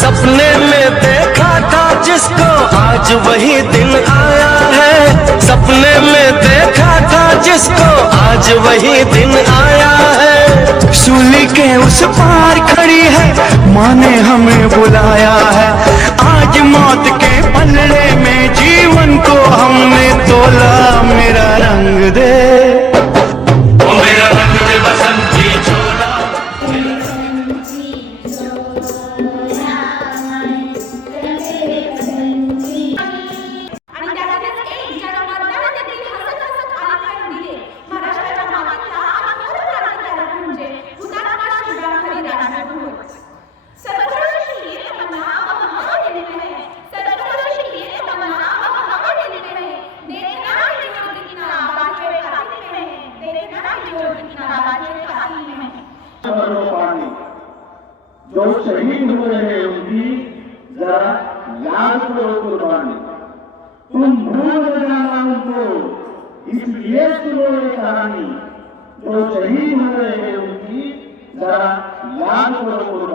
सपने में देखा था जिसको आज वही दिन आया है। सपने में देखा था जिसको आज वही दिन आया है। सूली के उस पार खड़ी है माँ ने हमें बुलाया है। आज मौत के पलड़े में जीवन को हमने तोला। मेरा रंग दे ओ मेरा रंग दे बसंती छोला। जो शहीद हुए हैं उनकी जरा याद करो कुर्बानी। तुम भूल जाना उनको इसलिए सुनो ये कहानी। जो शहीद हुए हैं उनकी जरा याद करो कुर्बानी।